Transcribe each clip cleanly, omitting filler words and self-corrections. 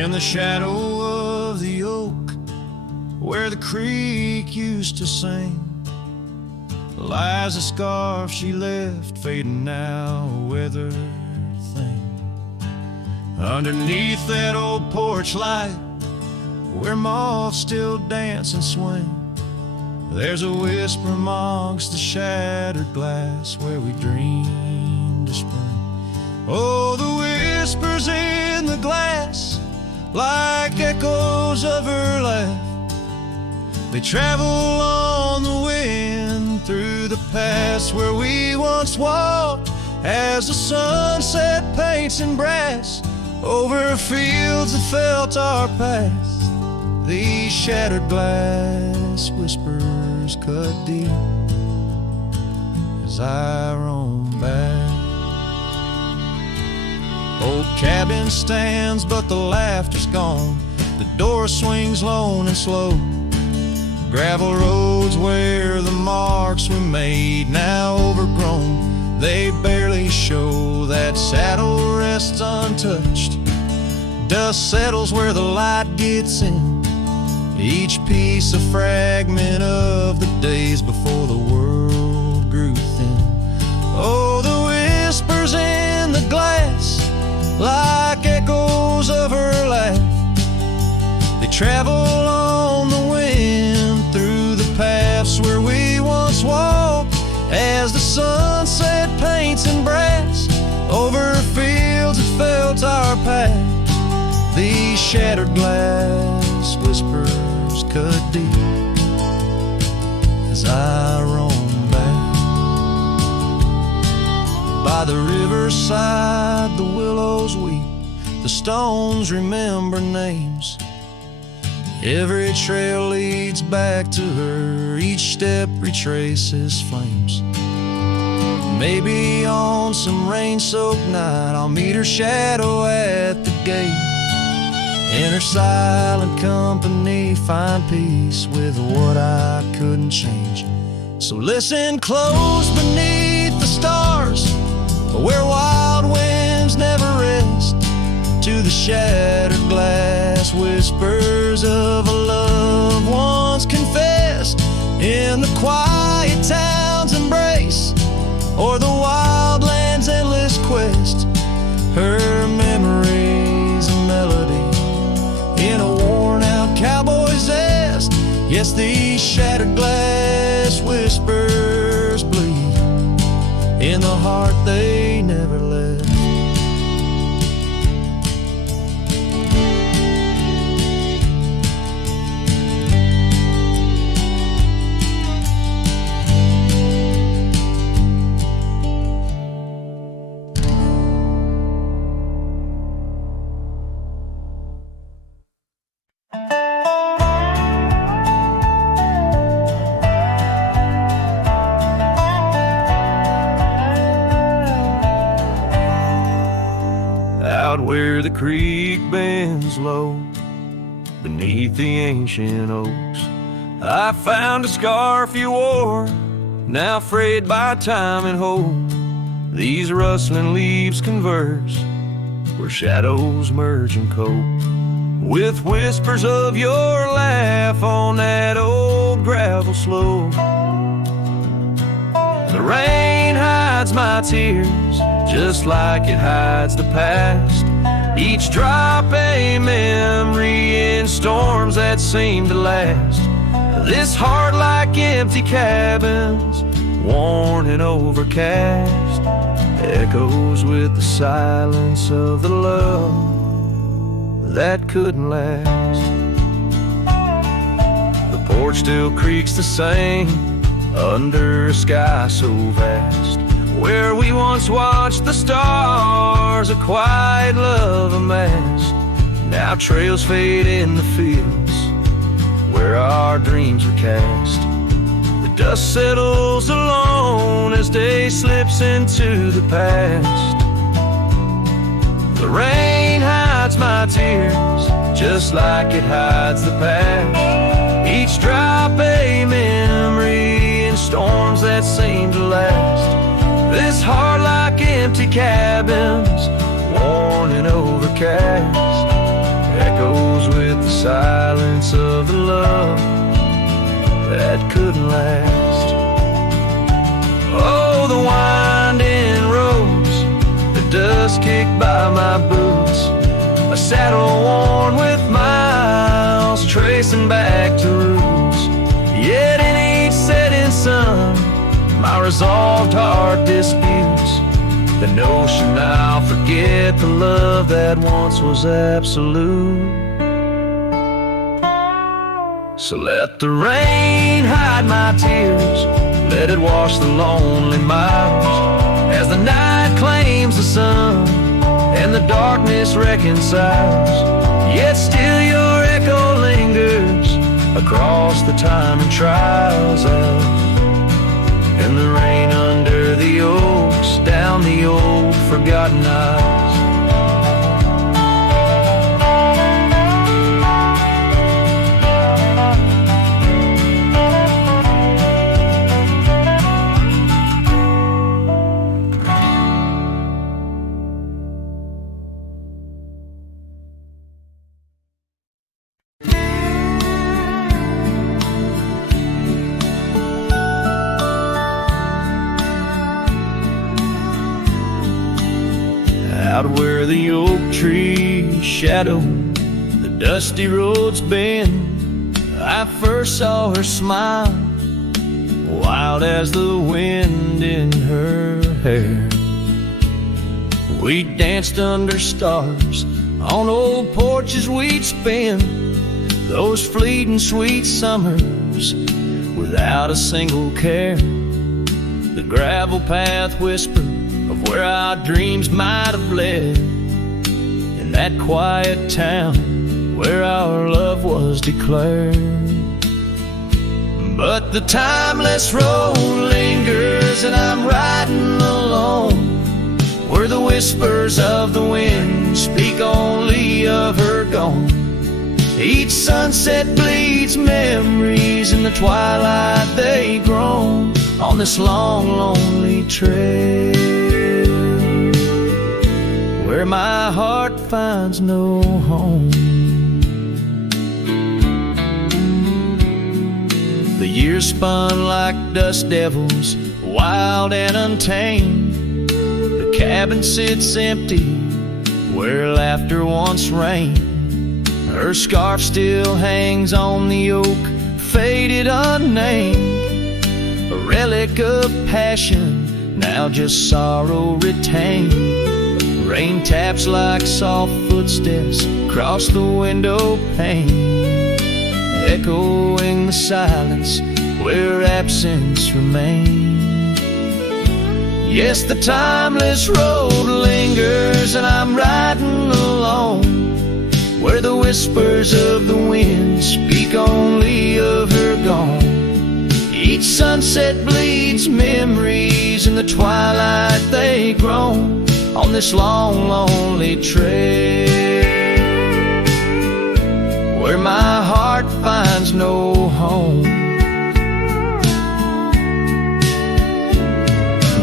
In the shadow of the oak, where the creek used to sing, lies a scarf she left, fading now, a weathered thing. Underneath that old porch light, where moths still dance and swing, there's a whisper amongst the shattered glass where we dreamed of spring. Oh, the whispers in the glass, like echoes of her laugh, they travel on the wind through the past where we once walked, as the sunset paints in brass over fields that felt our past. These shattered glass whispers cut deep as I roam back. Old cabin stands, but the laughter's gone. The door swings lone and slow. Gravel roads where the marks we made, now overgrown, they barely show. That saddle rests untouched. Dust settles where the light gets in. Each piece a fragment of the days before the world grew thin. Oh, the whispers in the glass, like echoes of her laugh, they travel on the wind through the paths where we once walked, as the sunset paints in brass over fields that felt our path. These shattered glass whispers cut deep as I roam back. By the riverside the willows weep, the stones remember names. Every trail leads back to her, each step retraces flames. Maybe on some rain-soaked night I'll meet her shadow at the gate. In her silent company find peace with what I couldn't change. So listen close beneath the stars, where wild winds never rest, to the shattered glass whispers of a love once confessed. In the quiet town's embrace, or the wild land's endless quest, her memory's a melody in a worn-out cowboy zest. Yes, these shattered glass whispers bleed in the heart they never left. Where the creek bends low beneath the ancient oaks, I found a scarf you wore, now frayed by time and hope. These rustling leaves converse where shadows merge and cope, with whispers of your laugh on that old gravel slope. The rain hides my tears just like it hides the past, each drop a memory in storms that seem to last. This heart like empty cabins, worn and overcast, echoes with the silence of the love that couldn't last. The porch still creaks the same under a sky so vast, where we once watched the stars, a quiet love amassed. Now trails fade in the fields where our dreams are cast. The dust settles alone as day slips into the past. The rain hides my tears just like it hides the past, each drop a memory in storms that seem to last. This heart like empty cabins, worn and overcast, goes with the silence of the love that couldn't last. Oh, the winding roads, the dust kicked by my boots, a saddle worn with miles tracing back to roots. Yet in each setting sun, my resolved heart disputes the notion I'll forget the love that once was absolute. So let the rain hide my tears, let it wash the lonely miles, as the night claims the sun and the darkness reconciles. Yet still your echo lingers across the time and trials of, and the rain under the oaks, down the old forgotten aisles. Out where the oak trees shadow the dusty roads bend, I first saw her smile, wild as the wind in her hair. We danced under stars, on old porches we'd spend those fleeting sweet summers without a single care. The gravel path whispered of where our dreams might have led, in that quiet town where our love was declared. But the timeless road lingers and I'm riding alone, where the whispers of the wind speak only of her gone. Each sunset bleeds memories, in the twilight they groan on this long, lonely trail, where my heart finds no home. The years spun like dust devils, wild and untamed. The cabin sits empty where laughter once reigned. Her scarf still hangs on the oak, faded unnamed, a relic of passion, now just sorrow retained. Rain taps like soft footsteps across the window pane, echoing the silence where absence remains. Yes, the timeless road lingers and I'm riding alone, where the whispers of the wind speak only of her gone. Each sunset bleeds memories, in the twilight they groan on this long, lonely trail, where my heart finds no home.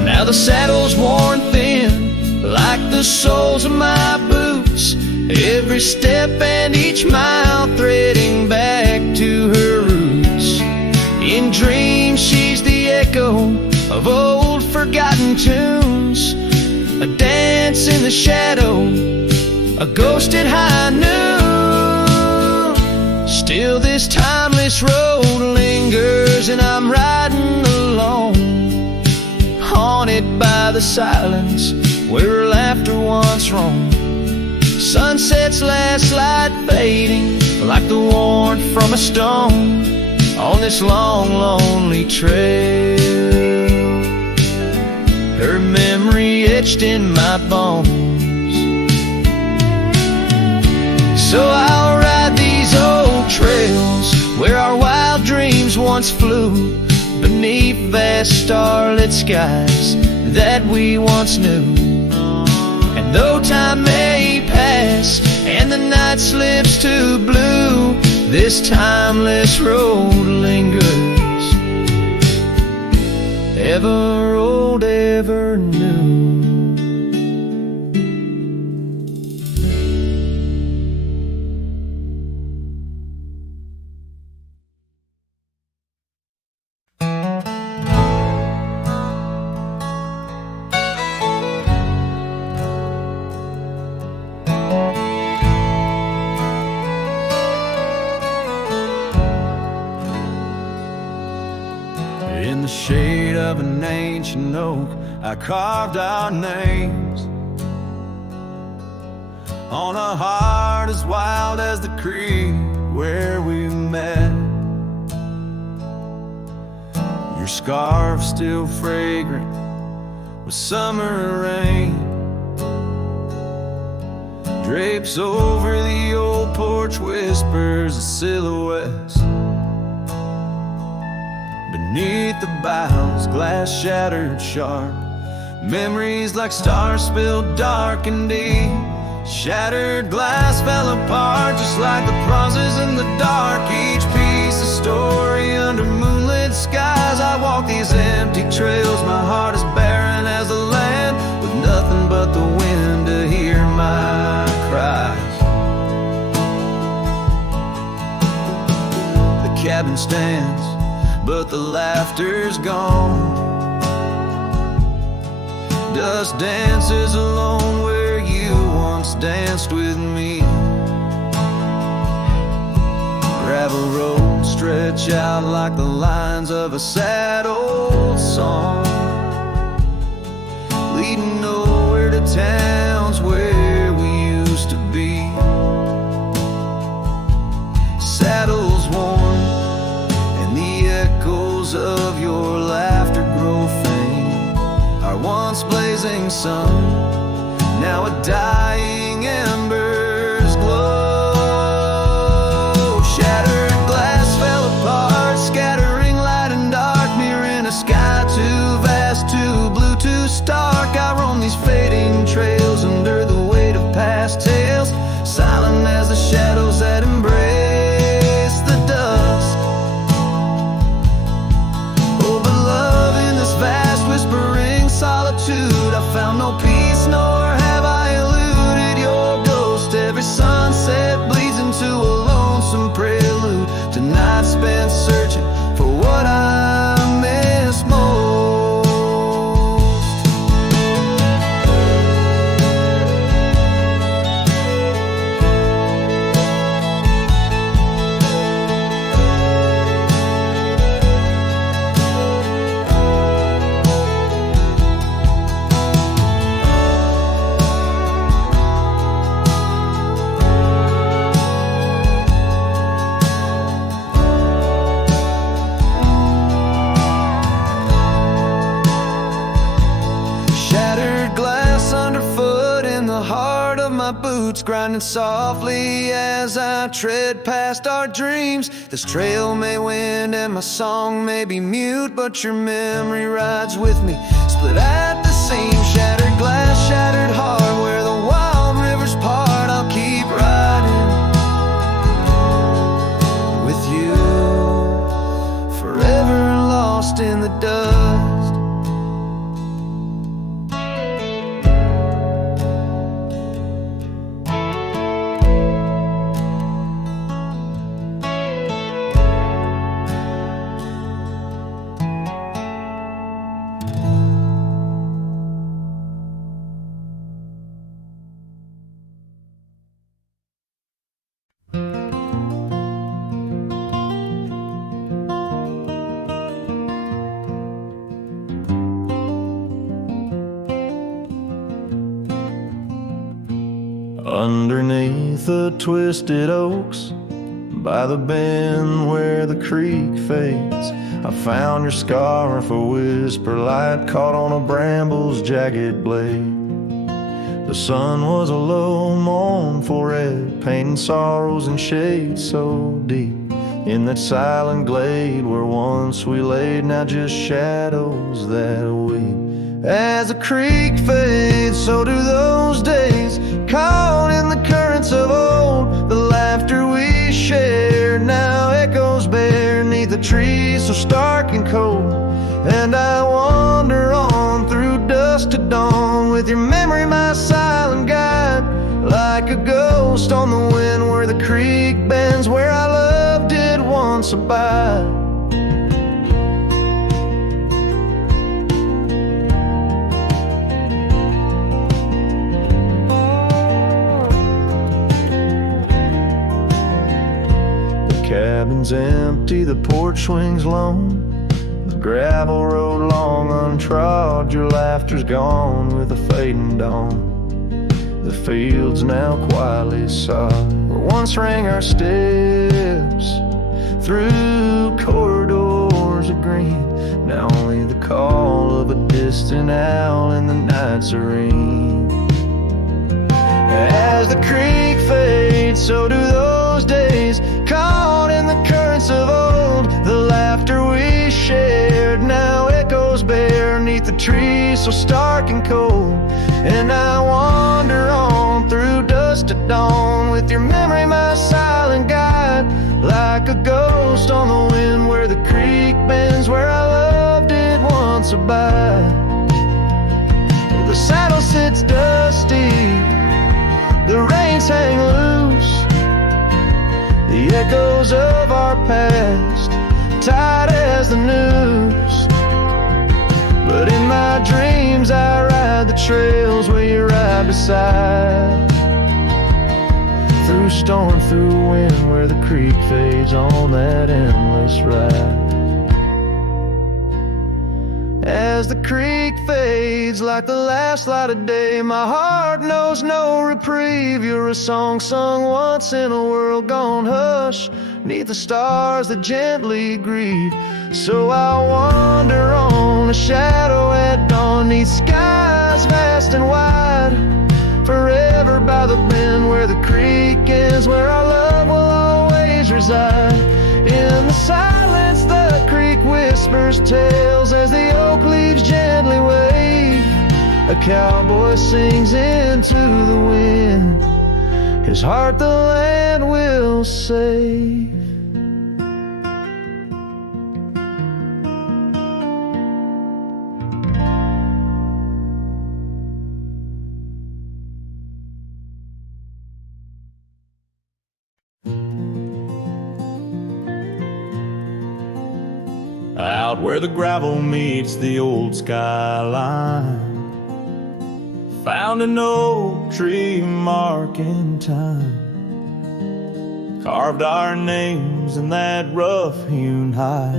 Now the saddle's worn thin, like the soles of my boots, every step and each mile threading back to her roots. In dreams she's the echo of old forgotten tunes, a dance in the shadow, a ghost at high noon. Still this timeless road lingers and I'm riding alone, haunted by the silence where laughter once roamed. Sunset's last light fading like the warmth from a stone on this long, lonely trail, her memory etched in my bones. So I'll ride these old trails where our wild dreams once flew, beneath vast starlit skies that we once knew. And though time may pass and the night slips to blue, this timeless road lingers, ever old, ever new. the shade of an ancient oak, I carved our names on a heart as wild as the creek where we met. Your scarf still fragrant with summer rain drapes over the old porch, whispers of silhouettes. Beneath the boughs, glass shattered sharp, memories like stars spilled dark and deep. Shattered glass fell apart just like the promises in the dark. Each piece a story under moonlit skies. I walk these empty trails, my heart is barren as the land, with nothing but the wind to hear my cries. The cabin stands, but the laughter's gone. Dust dances alone where you once danced with me. Gravel roads stretch out like the lines of a sad old song, leading nowhere to towns where we used to be. Saddles worn and the echoes of your laughter grow faint. Our once blazing sun, now a dying embers glow. Shattered glass fell apart, scattering light and dark, mirroring a sky too vast, too blue, too stark. I roam these fading trails under the weight of past tales, silent as the shadows that embrace the dust. Oh, but love in this vast whispering solitude, I found no peace, nor have I eluded your ghost. Every sunset bleeds into a lonesome prelude to nights spent searching for what I miss most. Boots grinding softly as I tread past our dreams. This trail may wind and my song may be mute, but your memory rides with me, split at the seam. Shattered glass, shattered heart, where the wild rivers part. I'll keep riding with you, forever lost in the dust. Underneath the twisted oaks, by the bend where the creek fades, I found your scarf, a whisper light caught on a bramble's jagged blade. The sun was a low, mournful red, painting sorrows in shades so deep. In that silent glade where once we laid, now just shadows that weep. As the creek fades, so do those days, caught in the currents of old. The laughter we shared now echoes bare neath the trees so stark and cold. And I wander on through dusk to dawn, with your memory my silent guide, like a ghost on the wind where the creek bends, where our love did once abide. Cabin's empty, the porch swings lone, The gravel road long untrod, your laughter's gone with the fading dawn. The fields now quietly sob, where once rang our steps through corridors of green. Now only the call of a distant owl in the night serene. As the creek fades, so do those days, caught in the currents of old. The laughter we shared now echoes bare neath the trees so stark and cold. And I wander on through dusk to dawn, with your memory my silent guide, like a ghost on the wind where the creek bends, where I loved it once abide. The saddle sits dusty, the reins hang loose, the echoes of our past tight as the noose. But in my dreams I ride the trails where you ride beside, through storm, through wind, where the creek fades on that endless ride. As the creek fades like the last light of day, my heart knows no reprieve. You're a song sung once in a world gone hush, neath the stars that gently grieve. So I wander on, a shadow at dawn, neath skies vast and wide, forever by the bend where the creek ends, where our love will always reside. In the silence the creek whispers tales as the oak leaves gently wave. A cowboy sings into the wind, his heart the land will save. Out where the gravel meets the old skyline, found an oak tree mark in time, carved our names in that rough-hewn hide.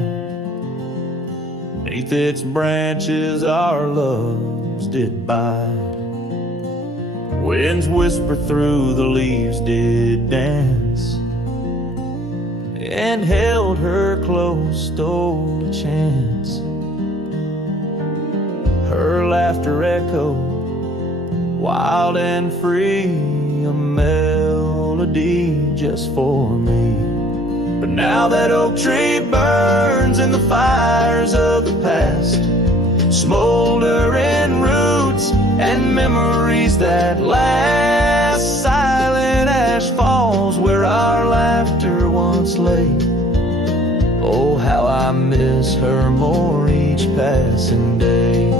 Beneath its branches our loves did bide. Winds whisper through the leaves did dance, and held her close, stole a chance. Her laughter echoed, wild and free, a melody just for me. But now that oak tree burns in the fires of the past, smoldering roots and memories that last. Silent ash falls where our laughter once lay. Oh, how I miss her more each passing day.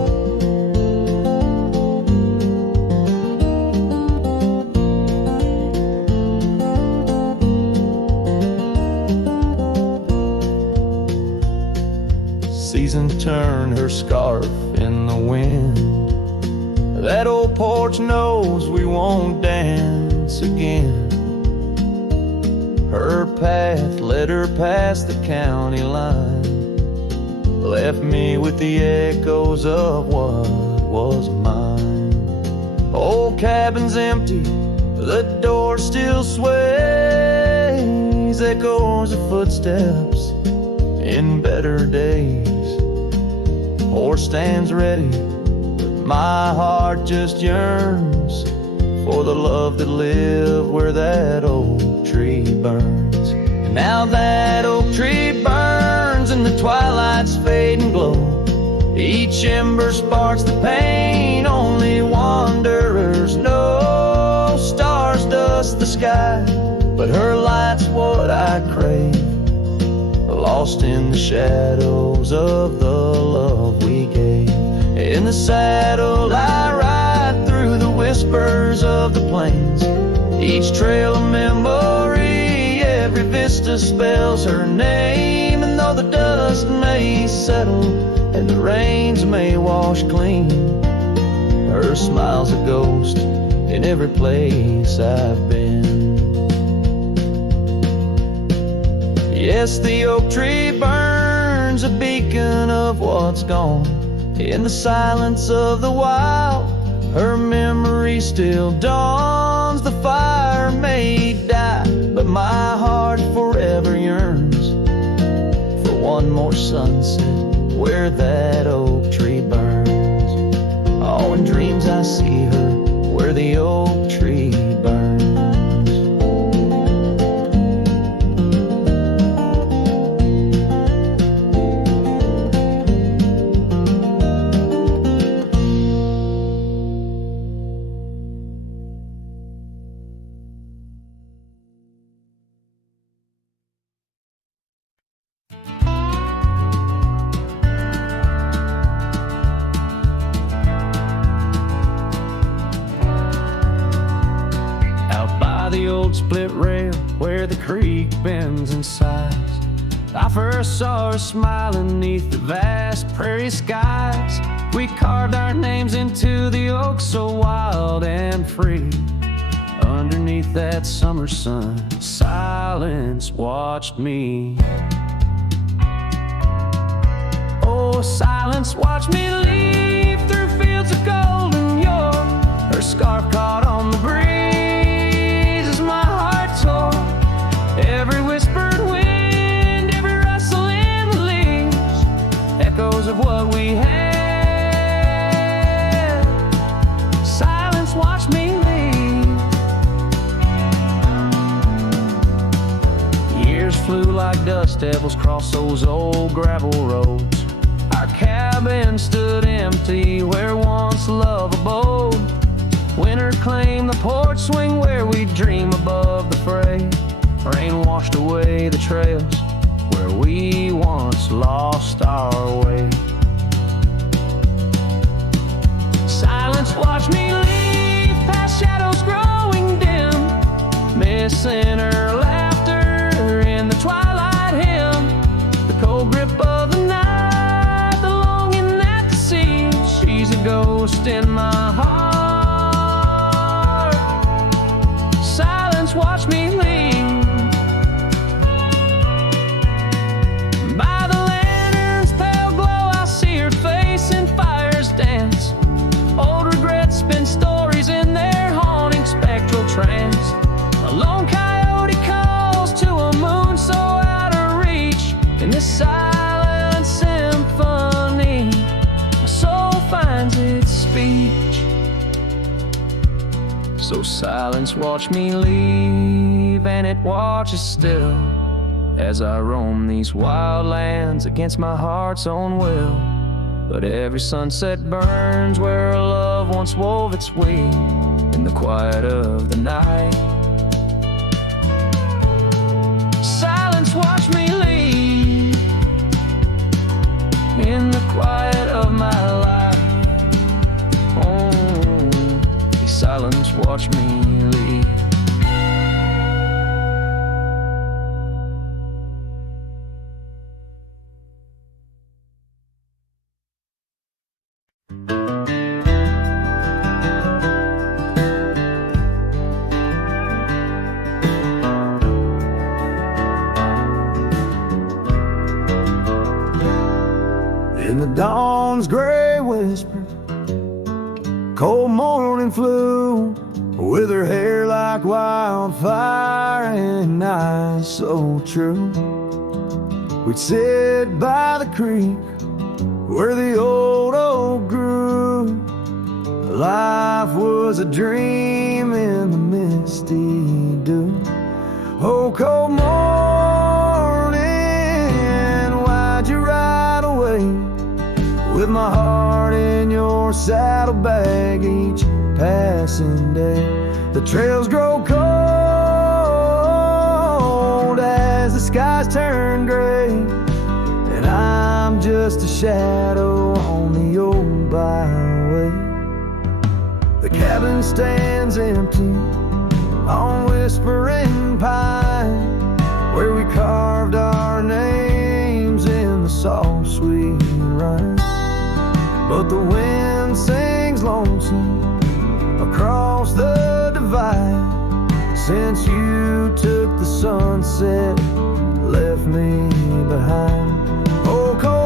Seasons turn her scarf in the wind. That old porch knows we won't dance again. Her path led her past the county line, left me with the echoes of what was mine. Old cabin's empty, the door still sways, echoes of footsteps in better days. Horse stands ready, my heart just yearns for the love that lived where that oak tree burns. And now that oak tree burns in the twilight's fading glow. Each ember sparks the pain only wanderers know. Stars dust the sky, but her light's what I crave, lost in the shadows of the love we gave. In the saddle I ride through the whispers of the plains, each trail a memory, every vista spells her name. And though the dust may settle and the rains may wash clean, her smile's a ghost in every place I've been. Yes, the oak tree burns burns a beacon of what's gone. In the silence of the wild, her memory still dawns. The fire may die, but my heart forever yearns for one more sunset where that oak tree burns. Oh, in dreams I see her where the oak tree burns. Split rail where the creek bends and sighs, I first saw her smiling neath the vast prairie skies. We carved our names into the oak so wild and free. Underneath that summer sun, silence watched me. Oh, silence watched me leave through fields of golden yore. Her scarf caught on the breeze. Every whispered wind, every rustle in the leaves, echoes of what we had. Silence watched me leave. Years flew like dust devils across those old gravel roads. Our cabin stood empty where once love abode. Winter claimed the porch swing where we dream above the fray. Rain washed away the trails where we once lost our way. Silence watched me leave past shadows growing dim, missing her laughter in the twilight hymn. The cold grip of the night, the longing at the sea. She's a ghost in my heart. Silence watched me leave. A lone coyote calls to a moon so out of reach. In this silent symphony, my soul finds its speech. So silence watched me leave, and it watches still as I roam these wild lands against my heart's own will. But every sunset burns where love once wove its way. In the quiet of the night, silence watched me leave. In the quiet of my life, oh, silence watched me leave. In the dawn's gray whisper, cold morning flew, with her hair like wildfire and eyes so true. We'd sit by the creek where the old oak grew. Life was a dream in the misty dew. Oh, cold morning, why'd you ride away? With my heart in your saddlebag each passing day. The trails grow cold as the skies turn gray, and I'm just a shadow on the old byway. The cabin stands empty on Whispering Pine, where we carved our names in the soft sweet rime. But the wind sings lonesome across the divide since you took the sunset, left me behind. Oh, cold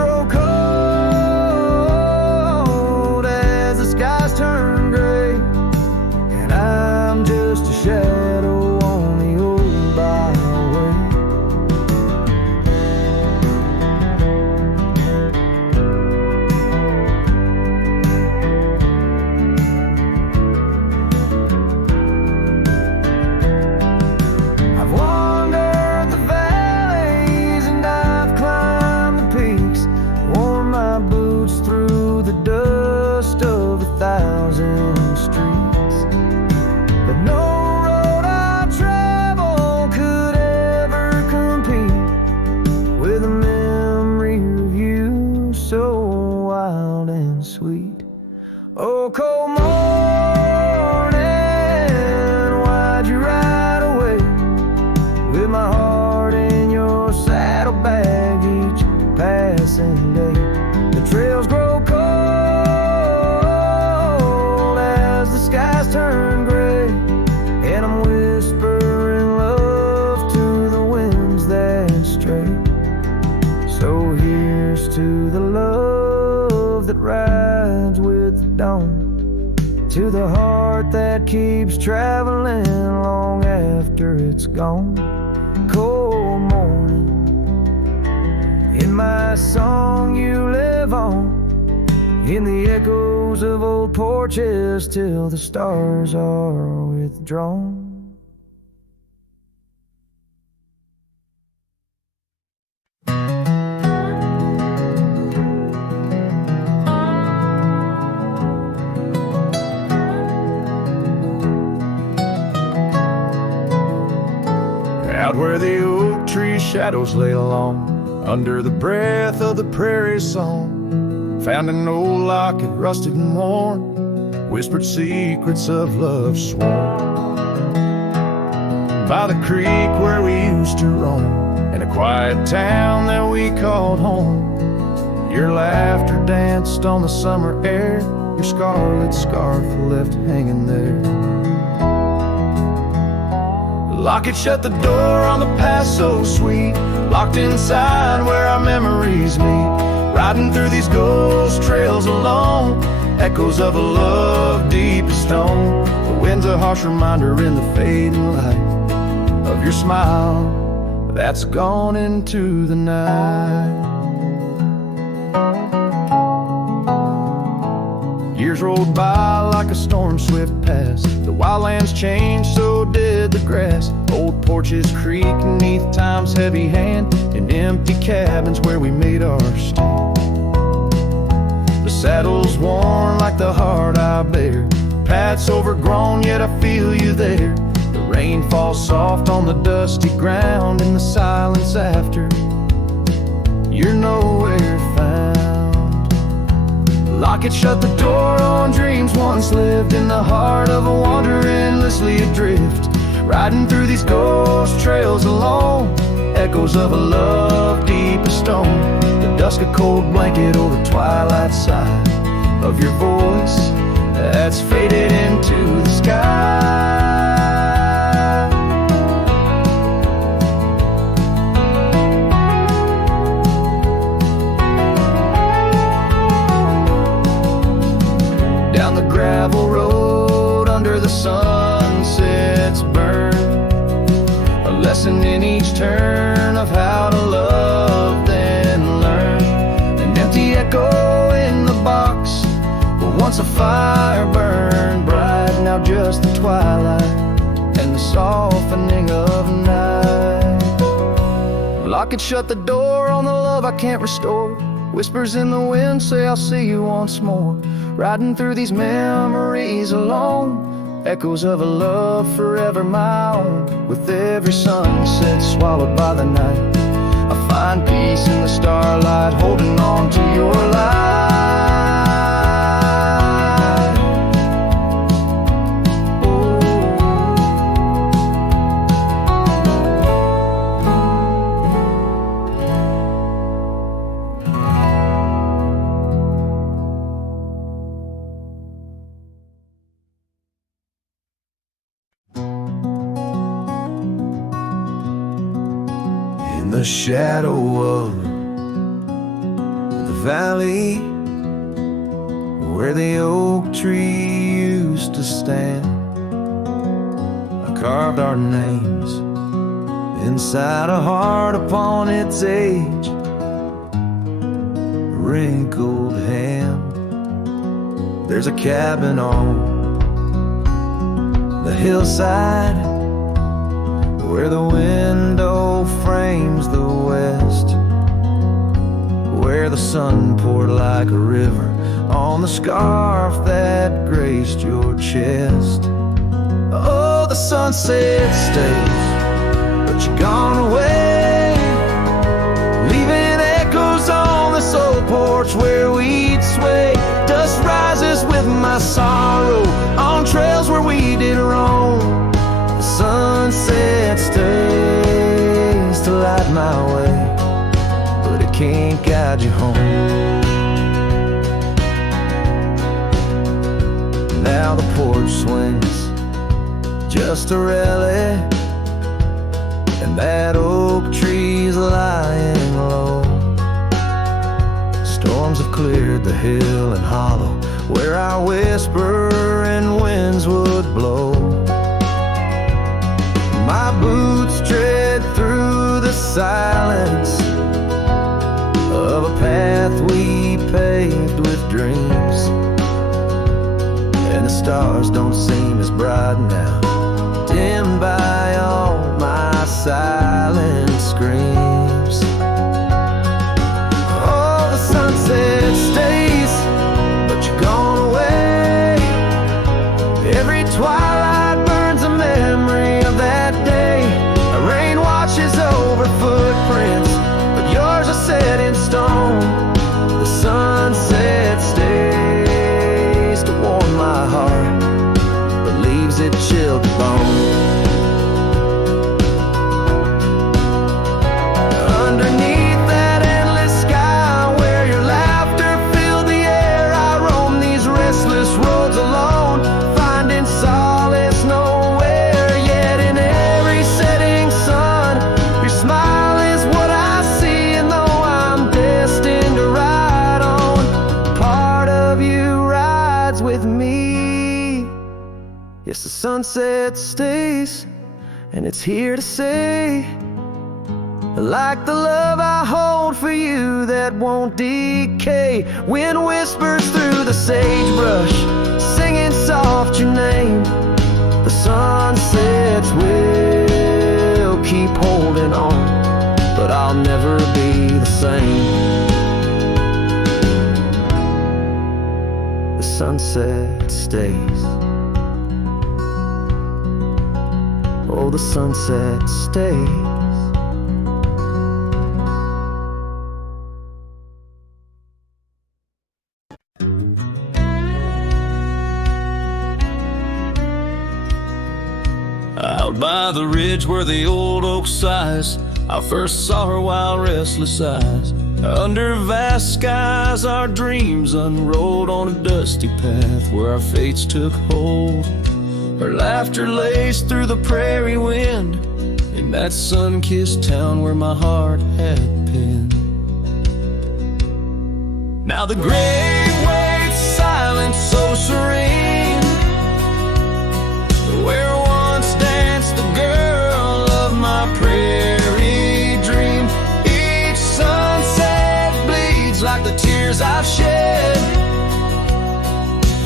grow cold as the skies turn gray, and I'm just a shadow on the old byway. I've wandered the valleys and I've climbed the peaks, worn my boots through the dust of 1,000 streets, but no road I travel could ever compete with a memory of you so wild and sweet. Oh, cold morning, why'd you ride away with my heart in your saddlebag each passing day? The trails grow cold as the skies turn gray, and I'm whispering love to the winds that stray. So here's to the love that rides with the dawn, to the heart that keeps traveling long after it's gone. Cold morning, in my song you live on, in the echoes of old porches till the stars are withdrawn. Out where the oak tree shadows lay long, under the breath of the prairie song, found an old locket rusted and worn, whispered secrets of love sworn. By the creek where we used to roam, in a quiet town that we called home, your laughter danced on the summer air, your scarlet scarf left hanging there. Locket shut the door on the past so sweet, locked inside where our memories meet, riding through these ghost trails alone, echoes of a love deep as stone. The wind's a harsh reminder in the fading light of your smile that's gone into the night. Years rolled by like a storm swift past, the wildlands changed, so did the grass. Old porches creak neath time's heavy hand, in empty cabins where we made our stand. The saddle's worn like the heart I bear, path's overgrown yet I feel you there. The rain falls soft on the dusty ground, in the silence after you're nowhere found. Locket shut the door on dreams once lived, in the heart of a wanderer endlessly adrift, riding through these ghost trails alone, echoes of a love deep as stone. The dusk a cold blanket or the twilight side of your voice that's faded into the sky. Down the gravel road under the sunset's burn, a lesson in each turn of how to love then learn. An empty echo in the box where once a fire burned bright, now just the twilight and the softening of night. Locket shut the door on the love I can't restore, whispers in the wind say I'll see you once more, riding through these memories alone, echoes of a love forever my own. With every sunset swallowed by the night, I find peace in the starlight, holding on to your light. In the shadow of valley where the oak tree used to stand. I carved our names inside a heart upon its age, a wrinkled hand. There's a cabin on the hillside where the window frames the west, where the sun poured like a river on the scarf that graced your chest. Oh, the sunset stays, but you're gone away, leaving echoes on this old porch where we'd sway. Dust rises with my sorrow on trails where we did wrong. The sunset stays to light my way, but it can't guide you home. Now the porch swings just a relic, and that oak tree's lying low. Storms have cleared the hill and hollow where our whispering winds would blow. My boots tread through the silence of a path we paved with dreams, and the stars don't seem as bright now, dimmed by all my silent screams. Oh, the sunset stays, but you're gone away. Every twilight burns a memory of that day. The rain washes over footprints, but yours are set in stone. The sunset stays to warm my heart, but leaves it chilled to bone. Underneath that endless sky where your laughter filled the air, I roam these restless roads alone, finding solace nowhere. Yet in every setting sun, your smile is what I see, and though I'm destined to ride on, part of you rides with me. Yes, the sunset stays, and it's here to say, like the love I hold for you that won't decay. Wind whispers through the sagebrush, singing soft your name. The sunsets will keep holding on, but I'll never be the same. The sunset stays. Oh, the sunset stays. Out by the ridge where the old oak sighs, I first saw her wild, restless eyes. Under vast skies, our dreams unrolled on a dusty path where our fates took hold. Her laughter laced through the prairie wind in that sun-kissed town where my heart had been. Now the grave waits silent, so serene, where once danced the girl of my prairie dream. Each sunset bleeds like the tears I've shed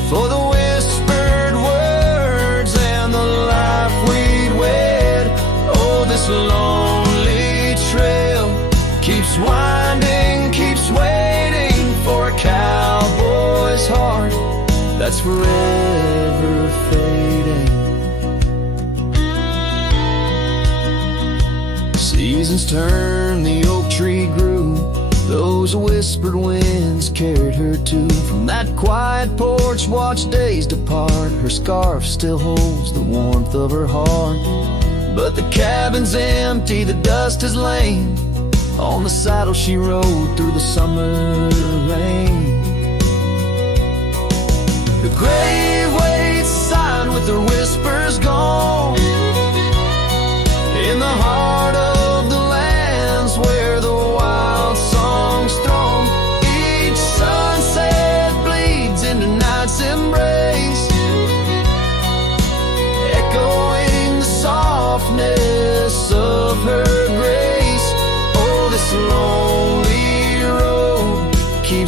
for the whispered words and the life we'd wed. Oh, this lonely trail keeps winding, keeps waiting for a cowboy's heart that's forever fading. Seasons turn, the oak tree grew, those whispered winds carried her to. From that quiet porch, watch days depart. Her scarf still holds the warmth of her heart, but the cabin's empty, the dust has lain on the saddle she rode through the summer rain. The grave waits silent with her whispers gone in the heart of the lands where the wild songs throng. Each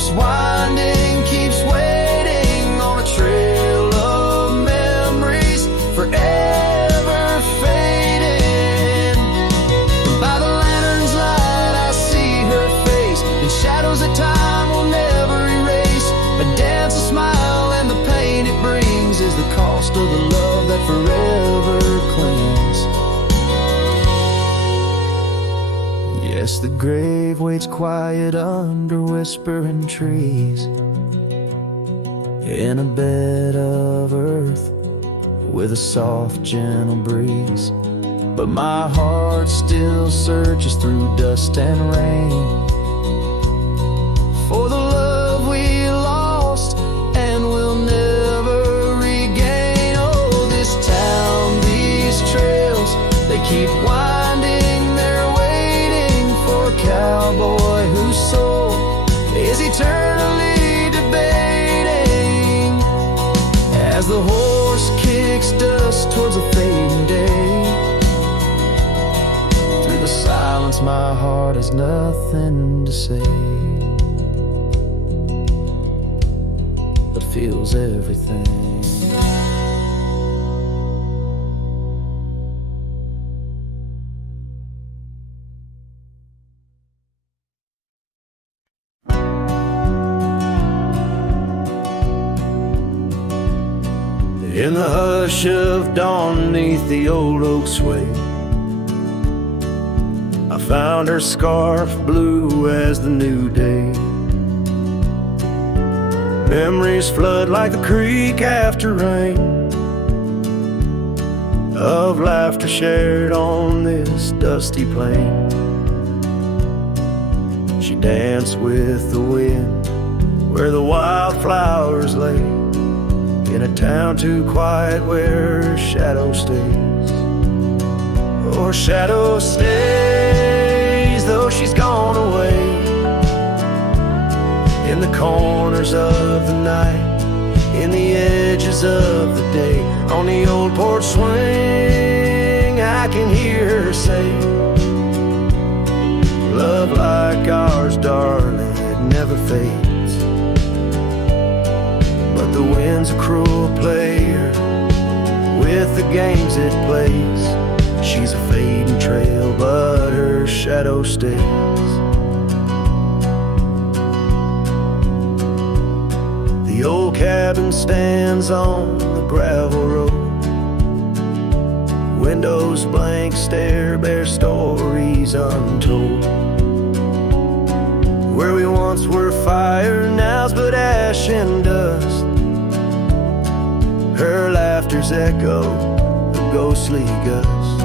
keeps winding, keeps waiting on a trail of memories forever fading. By the lantern's light I see her face in shadows that time will never erase. A dance, a smile, and the pain it brings is the cost of the love that forever clings. Yes, the grave waits quiet under whispering trees, in a bed of earth with a soft, gentle breeze. But my heart still searches through dust and rain for the love we lost and will never regain. Oh, this town, these trails, they keep winding, they're waiting for a cowboy whose soul is eternally debating as the horse kicks dust towards a fading day. Through the silence my heart has nothing to say, but feels everything. In the hush of dawn neath the old oak sway, I found her scarf blue as the new day. Memories flood like the creek after rain, of laughter shared on this dusty plain. She danced with the wind where the wildflowers lay, in a town too quiet where her shadow stays. Oh, her shadow stays, though she's gone away, in the corners of the night, in the edges of the day. On the old porch swing I can hear her say, love like ours, darling, it never fades. But the wind's a cruel player with the games it plays. She's a fading trail, but her shadow stays. The old cabin stands on the gravel road, windows blank stare, bear stories untold. Where we once were fire, now's but ash and dust. Her laughter's echo, a ghostly gust.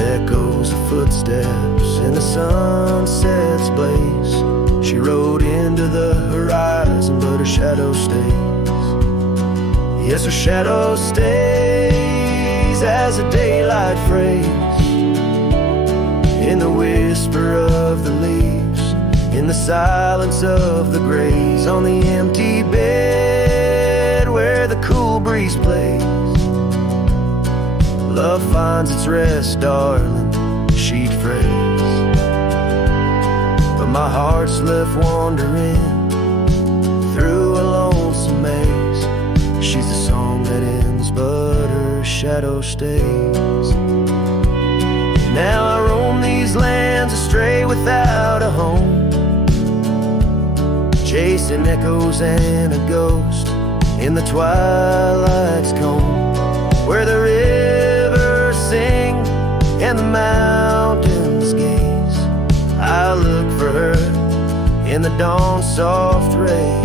Echoes of footsteps in the sunset's blaze. She rode into the horizon, but her shadow stays. Yes, her shadow stays as a daylight phrase, in the whisper of the leaves, in the silence of the grays, on the empty bed where the cool breeze plays. Love finds its rest, darling, she'd phrase. But my heart's left wandering through a lonesome maze. She's the song that ends, but her shadow stays. Now I roam these lands astray without a home, chasing echoes and a ghost in the twilight's comb, where the rivers sing and the mountains gaze. I look for her in the dawn's soft rays.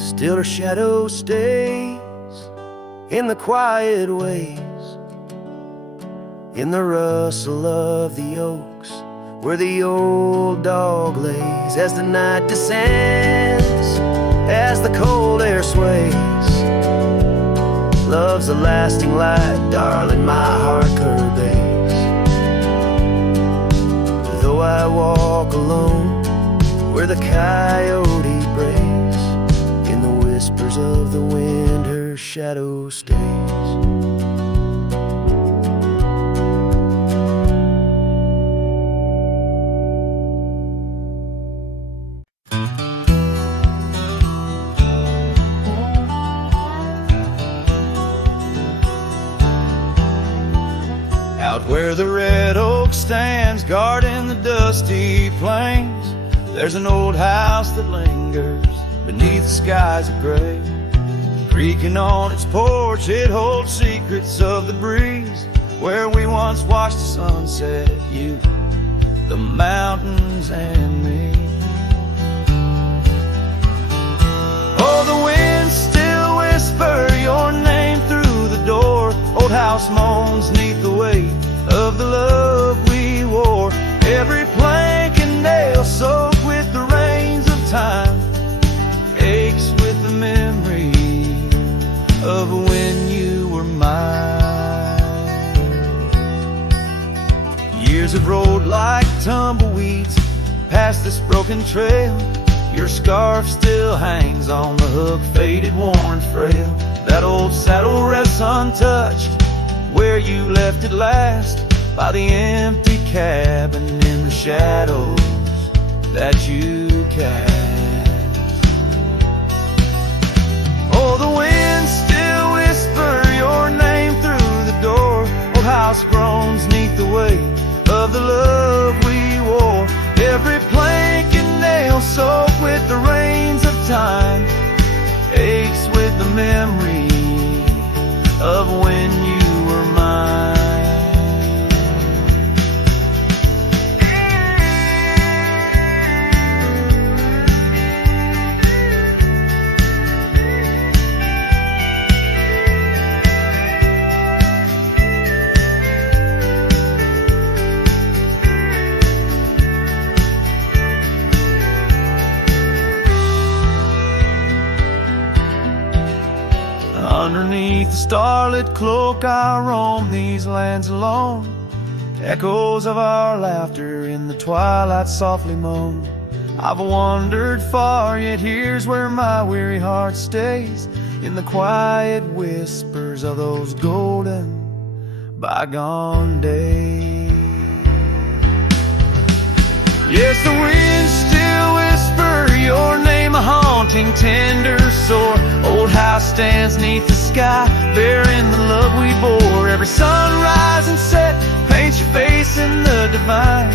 Still her shadow stays in the quiet ways, in the rustle of the oaks, where the old dog lays, as the night descends, as the cold air sways. Love's a lasting light, darling, my heart curves. Though I walk alone where the coyote brays, in the whispers of the wind her shadow stays. the red oak stands guarding the dusty plains, there's an old house that lingers beneath the skies of gray. Creaking on its porch, it holds secrets of the breeze, where we once watched the sunset, you, the mountains, and me. Oh, the winds still whisper your name through the door. Old house moans neath the weight of the love we wore. Every plank and nail soaked with the rains of time aches with the memory of when you were mine. Years have rolled like tumbleweeds past this broken trail. Your scarf still hangs on the hook, faded, worn, frail. That old saddle rests untouched where you left it last, by the empty cabin in the shadows that you cast. Oh, the winds still whisper your name through the door. Old house groans neath the weight of the love we wore. Every plank and nail soaked with the rains of time aches with the memory of when you were mine. Underneath the starlit cloak I roam these lands alone. Echoes of our laughter in the twilight softly moan. I've wandered far, yet here's where my weary heart stays, in the quiet whispers of those golden bygone days. Yes, the winds still whisper your name, a haunting, tender, sore. Old house stands neath the sky, bearing the love we bore. Every sunrise and set paints your face in the divine,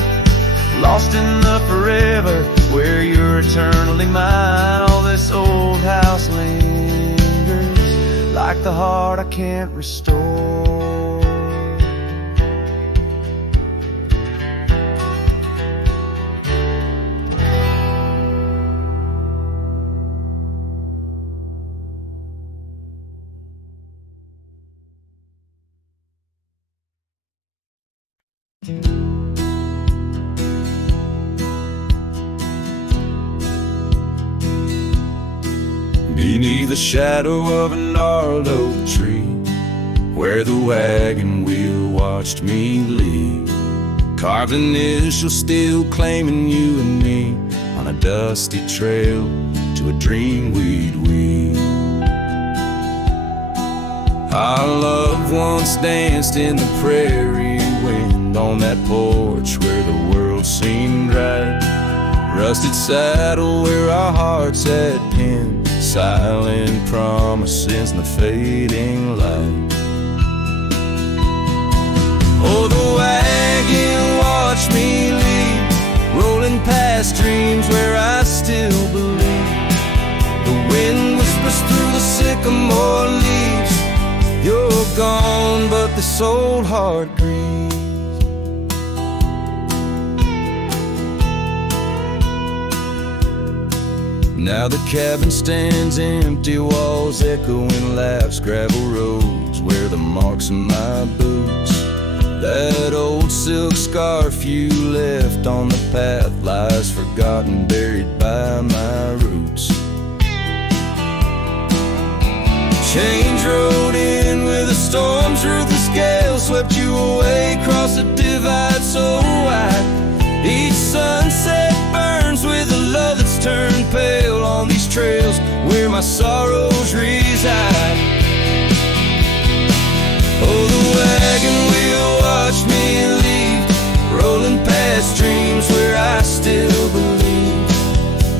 lost in the forever where you're eternally mine. All this old house lingers like the heart I can't restore. Beneath the shadow of a gnarled oak tree, where the wagon wheel watched me leave, carved initials still claiming you and me, on a dusty trail to a dream we'd weave. Our loved ones danced in the prairie wind, on that porch where the world seemed right. Rusted saddle where our hearts had pinned silent promises in the fading light. Oh, the wagon watched me leave, rolling past dreams where I still believe. The wind whispers through the sycamore leaves, you're gone, but this old heart grieves. Now the cabin stands empty, walls echoing laughs, gravel roads where the marks of my boots. That old silk scarf you left on the path lies forgotten, buried by my roots. Change rode in with the storm's ruthless gale, swept you away across the divide so wide. Each sunset burns with a love that's turned pale on these trails where my sorrows reside. Oh, the wagon wheel watched me leave, rolling past dreams where I still believe.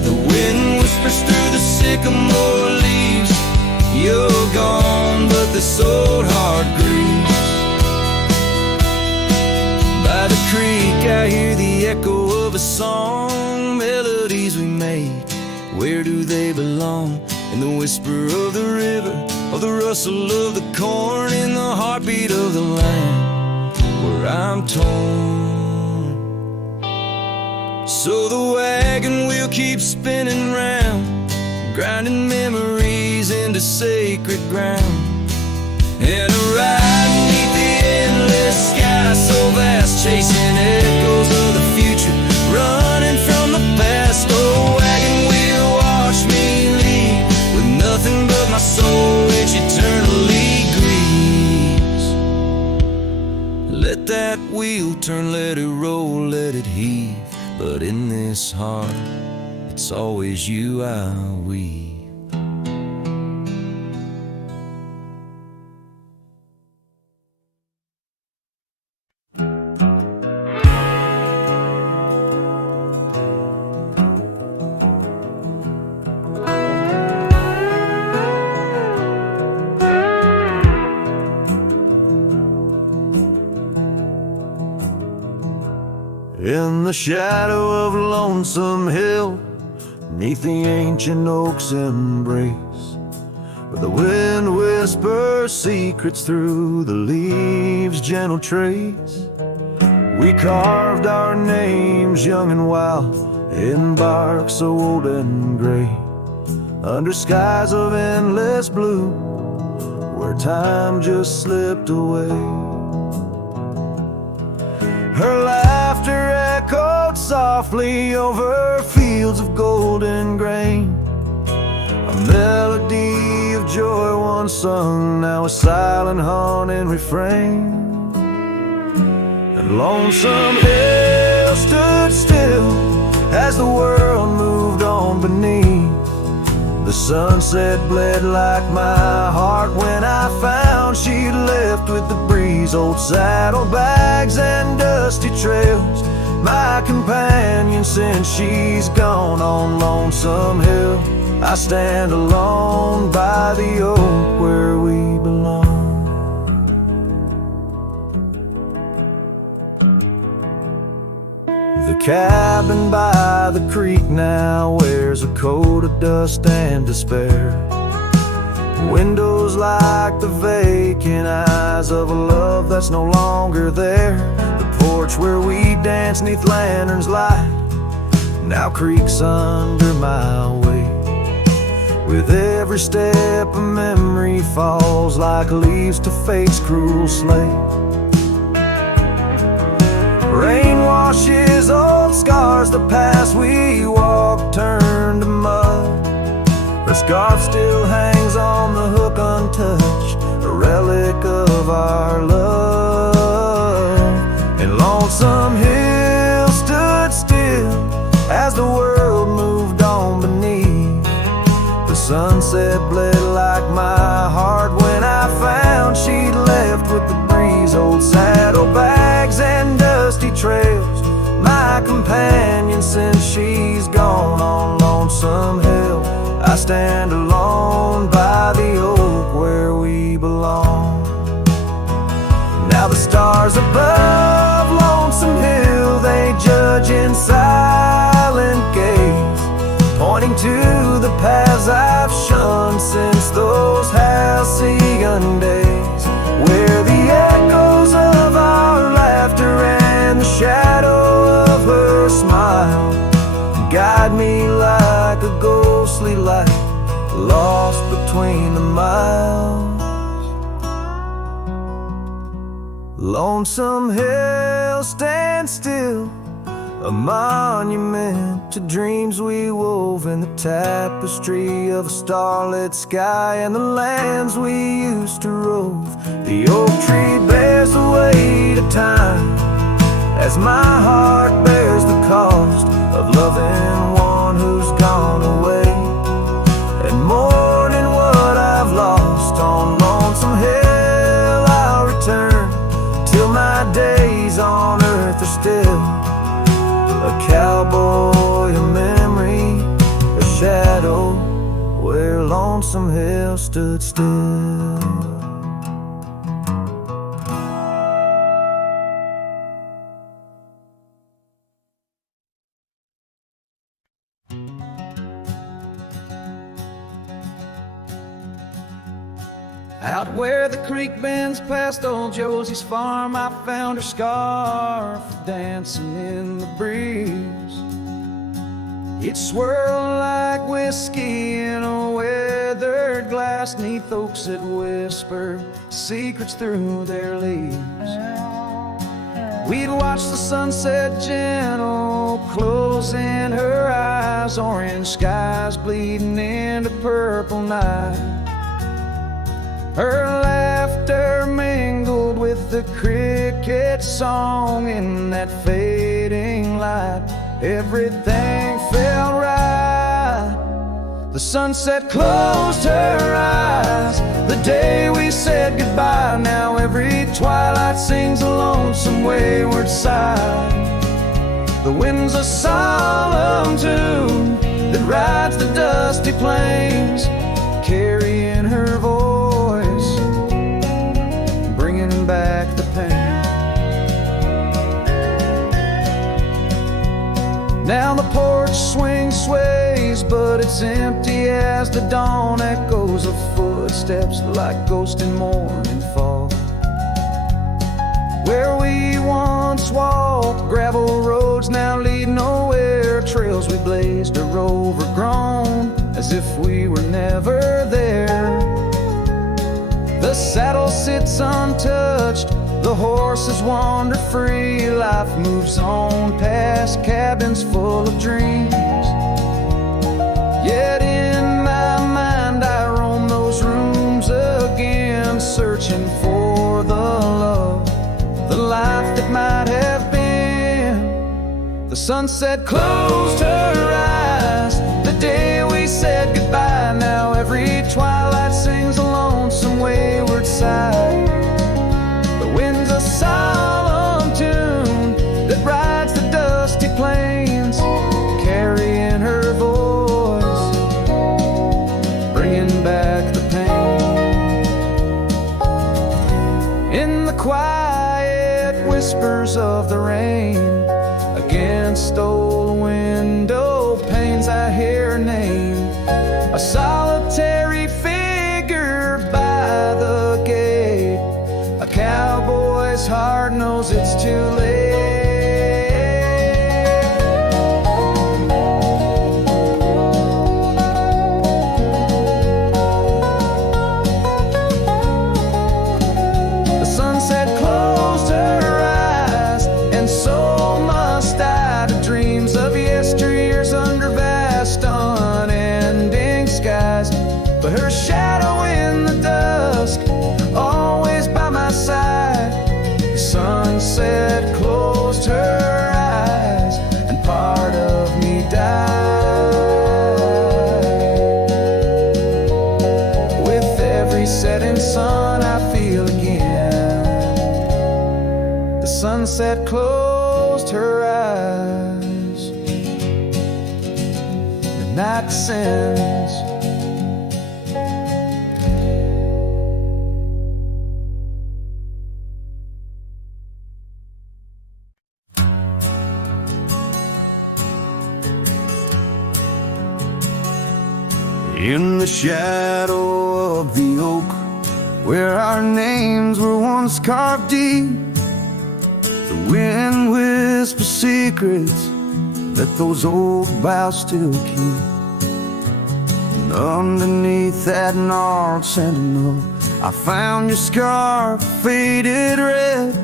The wind whispers through the sycamore leaves, you're gone, but this old heart grieves. creek I hear the echo of a song. Melodies we made, where do they belong? In the whisper of the river, or the rustle of the corn, in the heartbeat of the land where I'm torn. So the wagon wheel keeps spinning round, grinding memories into sacred ground. And a ride beneath the endless sky so vast, chasing echoes of the future, running from the past. Oh, wagon wheel, watch me leave, with nothing but my soul which eternally grieves. Let that wheel turn, let it roll, let it heave, but in this heart, it's always you I weave. In the shadow of Lonesome Hill, neath the ancient oak's embrace, where the wind whispers secrets through the leaves' gentle trace, we carved our names young and wild in bark so old and gray, under skies of endless blue, where time just slipped away. Her laughter echoed softly over fields of golden grain, a melody of joy once sung, now a silent haunting refrain. And Lonesome Hill stood still as the world moved on beneath. The sunset bled like my heart when I found she'd left with the breeze. Old saddlebags and dusty trails, my companion since she's gone. On Lonesome Hill I stand alone by the oak where we belong. The cabin by the creek now wears a coat of dust and despair, windows like the vacant eyes of a love that's no longer there. The porch where we danced neath lanterns light now creaks under my weight. With every step a memory falls like leaves to fate's cruel slate. Rain washes old scars, the past we walked turned to mud. Her scarf still hangs on the hook untouched, a relic of our love. And Lonesome Hill stood still as the world moved on beneath. The sunset bled like my heart when I found she'd left with the breeze. Old saddlebags and dusty trails, my companion since she's gone. On Lonesome Hill I stand alone by the oak where we belong. Now the stars above Lonesome Hill, they judge in silent gaze, pointing to the paths I've shunned since those halcyon days, where the echoes of our laughter and the shadow of her smile guide me like a ghostly light lost between the miles. Lonesome Hill stands still, a monument to dreams we wove in the tapestry of a starlit sky and the lands we used to rove. The oak tree bears the weight of time as my heart bears the cost of loving one who's gone away and mourning what I've lost. On Lonesome Hill I'll return till my days on earth are still a cowboy, a memory, a shadow where Lonesome Hill stood still. Out where the creek bends past old Josie's farm, I found her scarf dancing in the breeze. It swirled like whiskey in a weathered glass, 'neath oaks that whispered secrets through their leaves. We'd watch the sunset gentle, closing her eyes, orange skies bleeding into purple night. Her laughter mingled with the cricket song in that fading light. Everything felt right. The sunset closed her eyes the day we said goodbye. Now every twilight sings a lonesome wayward sigh. The wind's a solemn tune that rides the dusty plains, carrying her voice, bringing back the pain. Now the porch swing sways, but it's empty as the dawn echoes of footsteps like ghosts in morning fog. Where we once walked, gravel roads now lead nowhere. Trails we blazed are overgrown, as if we were never there. The saddle sits untouched, the horses wander free. Life moves on past cabins full of dreams. Yet in my mind I roam those rooms again, searching for the love, the life that might have been. The sunset closed her eyes the day we said goodbye. Now every twilight sings a lonesome wayward sigh. The wind's a solemn tune that rides the dusty plains, carrying her voice, bringing back the pain. In the quiet whispers of the rain, against old window panes I hear her name, a solitary figure by the gate. A cowboy's heart knows it's too late. The sunset closed her eyes, and so must I, to dreams of yesteryears under vast unending skies. But her shadow in the dusk, always by my side. The sunset closed her eyes, and part of me died. With every setting sun I feel again. The sunset closed her eyes. The night descends. In the shadow of the oak, where our names were once carved deep, the wind whispers secrets that those old boughs still keep. And underneath that gnarled sentinel, I found your scarf faded red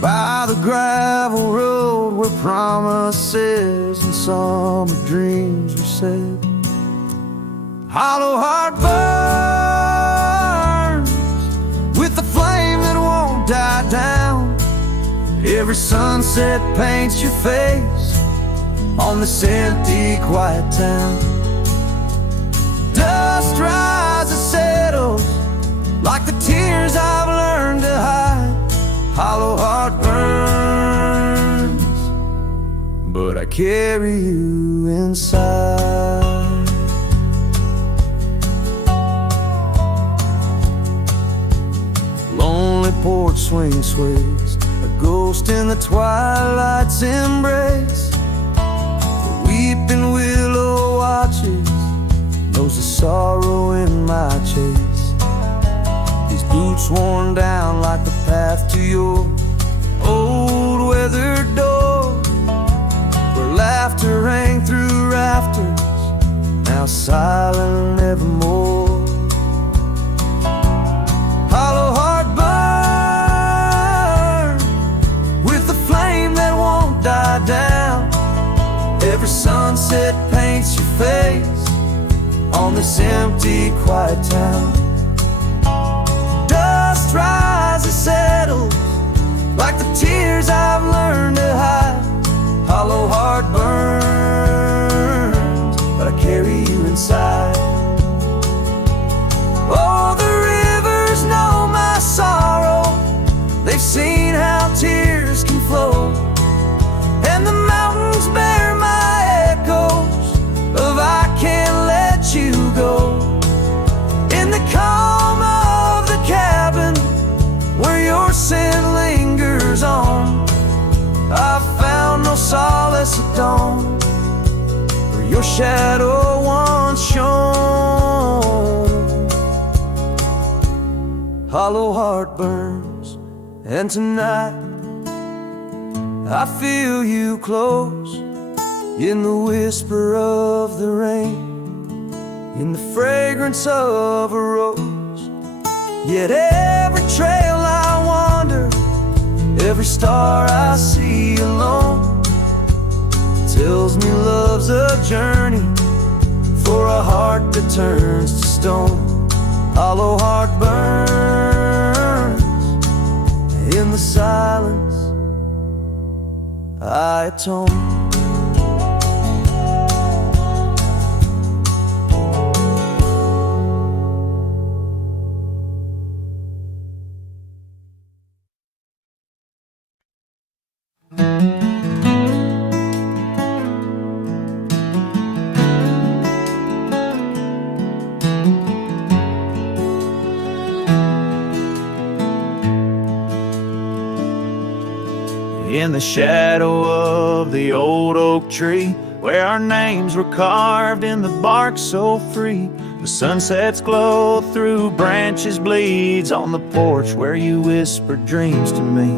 by the gravel road where promises and summer dreams were said. Hollow heart burns with the flame that won't die down. Every sunset paints your face on this empty, quiet town. Dust rises, settles like the tears I've learned to hide. Hollow heart burns, but I carry you inside. Lonely porch swing sways, a ghost in the twilight's embrace. The weeping willow watches, knows the sorrow in my chase. These almost worn down like the path to your old weathered door, where laughter rang through rafters, now silent evermore. Hollow heart burn with the flame that won't die down. Every sunset paints your face on this empty, quiet town. Dust rises, settles like the tears I've learned to hide. Hollow heart burns, but I carry you inside. Oh, the rivers know my sorrow, they've seen how tears can flow, and the mountains bear my echoes of I can't let you go. In the calm of the cabin where your scent lingers on, I found no solace at dawn, where your shadow once shone. Hollow heart burns, and tonight I feel you close, in the whisper of the rain, in the fragrance of a rose. Yet every trail I wander, every star I see alone, tells me love's a journey for a heart that turns to stone. Hollow heart burns, in the silence I atone. In the shadow of the old oak tree, where our names were carved in the bark so free, the sunset's glow through branches bleeds on the porch where you whispered dreams to me.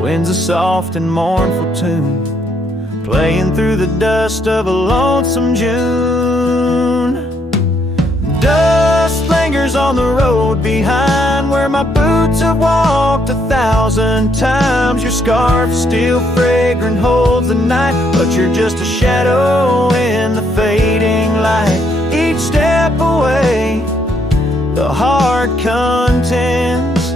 Winds a soft and mournful tune, playing through the dust of a lonesome June. Dust lingers on the road behind where my boots have walked 1,000 times. Your scarf still fragrant holds the night, but you're just a shadow in the fading light. Each step away, the heart contends.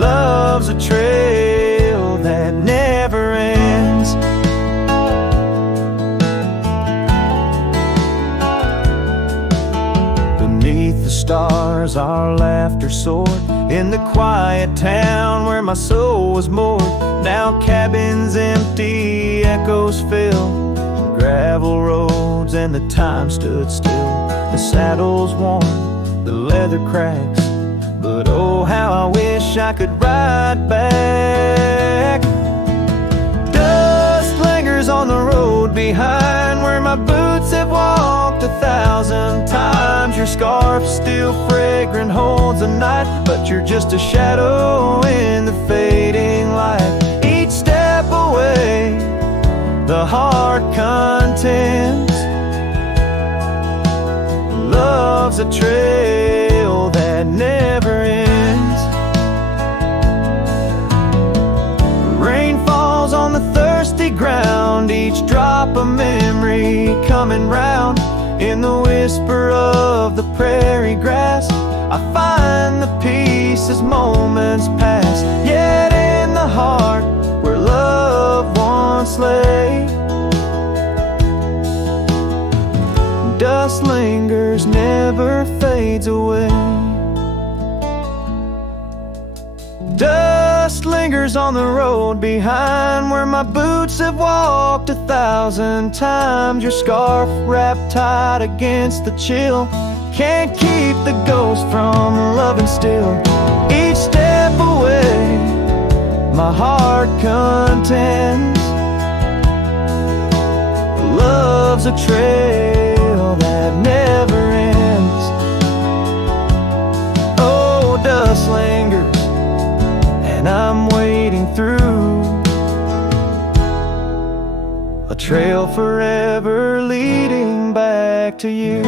Love's a trail that never ends. Beneath the stars our laughter soared, in the quiet town where my soul was moored. Now cabins empty, echoes fill gravel roads, and the time stood still. The saddle's worn, the leather cracks, but oh how I wish I could ride back. Dust lingers on the road behind where my boots have walked 1,000 times. Your scarf still fragrant holds the night, but you're just a shadow in the fading light. Each step away, the heart contends. Love's a trail that never ends. Rain falls on the thirsty ground, each drop a memory coming round. In the whisper of the prairie grass, I find the peace as moments pass. Yet in the heart where love once lay, dust lingers, never fades away. Dust lingers on the road behind where my boots have walked 1,000 times. Your scarf wrapped tight against the chill can't keep the ghost from loving still. Each step away, my heart contends. Love's a trail that never ends. and I'm wading through a trail forever leading back to you.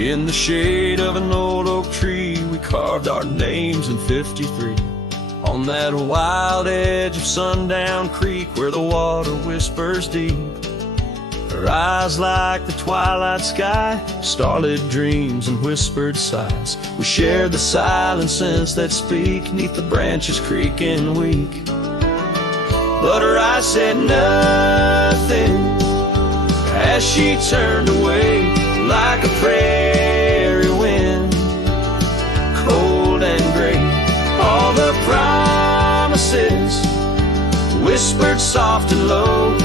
In the shade of an old oak tree, we carved our names in '53. On that wild edge of Sundown Creek, where the water whispers deep. Her eyes like the twilight sky, starlit dreams and whispered sighs. We shared the silent scents that speak, neath the branches creaking weak. But her eyes said nothing as she turned away, like a prairie wind, cold and gray. All the promises, whispered soft and low,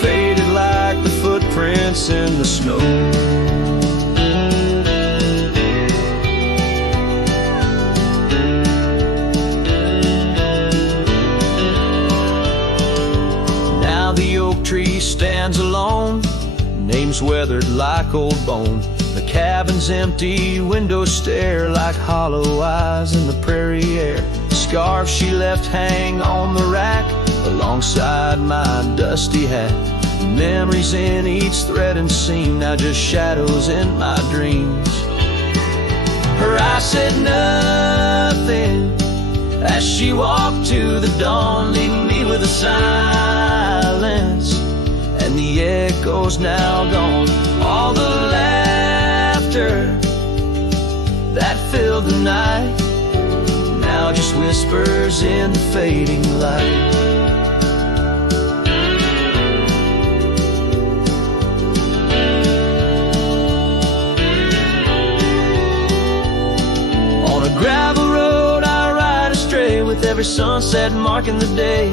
faded like the footprints in the snow. Now the oak tree stands alone, names weathered like old bone. The cabin's empty, windows stare like hollow eyes in the prairie air. The scarf she left hang on the rack alongside my dusty hat. Memories in each thread and seam, now just shadows in my dreams. Her eyes said nothing as she walked to the dawn, leaving me with a silence and the echoes now gone. All the laughter that filled the night now just whispers in the fading light. On a gravel road I ride astray, with every sunset marking the day.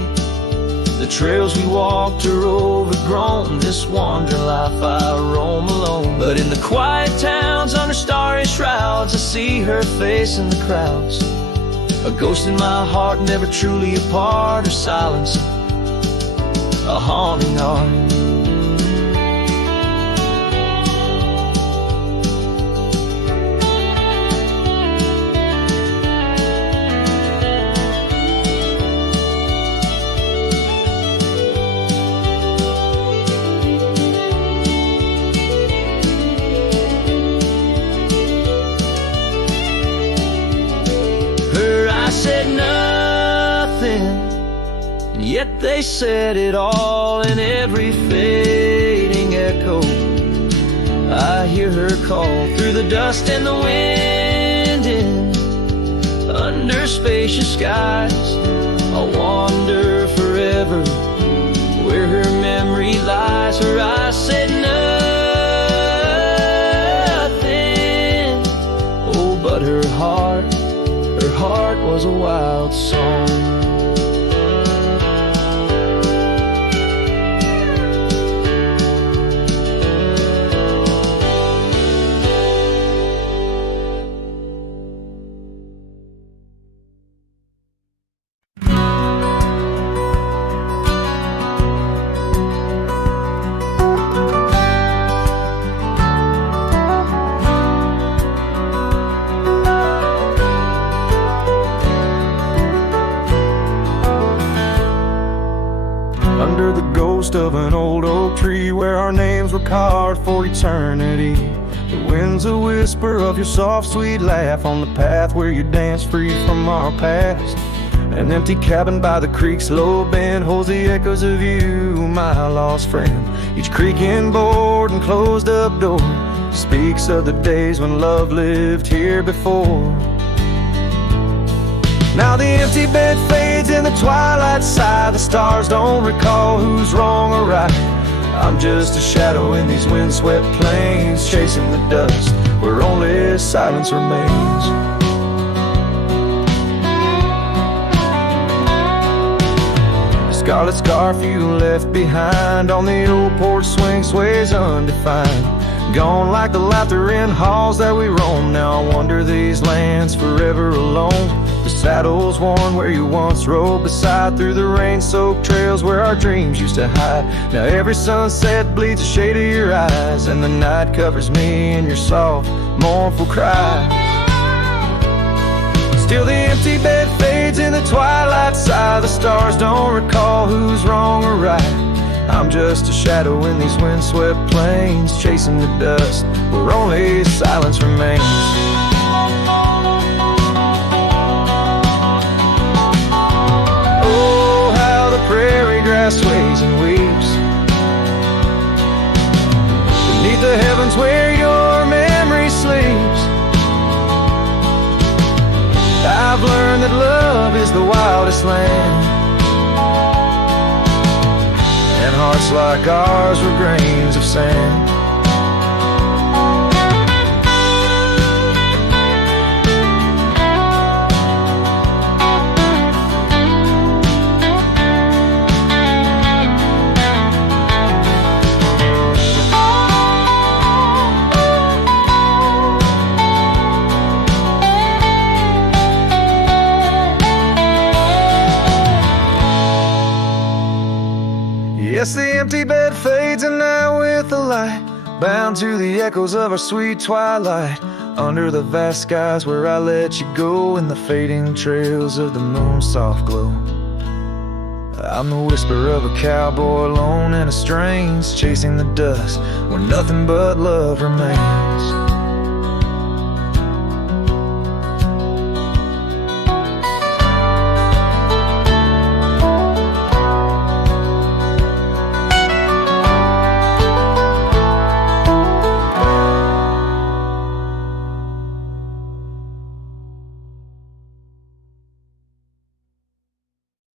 The trails we walked are overgrown, this wandering life I roam alone. But in the quiet towns under starry shrouds, I see her face in the crowds. A ghost in my heart, never truly apart. Her silence, a haunting heart. Said nothing, and yet they said it all. In every fading echo I hear her call, through the dust and the wind, in under spacious skies I'll wander forever where her memory lies. Her eyes said nothing, oh, but her heart was a wild song. Under the ghost of an old oak tree, where our names were carved for eternity, the wind's a whisper of your soft, sweet laugh on the path where you dance free from our past. An empty cabin by the creek's low bend holds the echoes of you, my lost friend. Each creaking board and closed up door speaks of the days when love lived here before. Now the empty bed fades in the twilight side. The stars don't recall who's wrong or right. I'm just a shadow in these windswept plains, chasing the dust where only silence remains. Scarlet scarf you left behind on the old porch swing sways undefined. Gone like the laughter in halls that we roam. Now I wander these lands forever alone. The saddle's worn where you once rode beside, through the rain-soaked trails where our dreams used to hide. Now every sunset bleeds a shade of your eyes, and the night covers me in your soft, mournful cries. Still the empty bed fades in the twilight sigh. The stars don't recall who's wrong or right. I'm just a shadow in these windswept plains, chasing the dust where only silence remains. Oh, how the prairie grass sways and weeps beneath the heavens where your memory sleeps. I've learned that love is the wildest land, and hearts like ours were grains of sand. Yes, the empty bed fades, and now with the light, bound to the echoes of our sweet twilight, under the vast skies where I let you go, in the fading trails of the moon's soft glow. I'm the whisper of a cowboy alone in a strange, chasing the dust where nothing but love remains.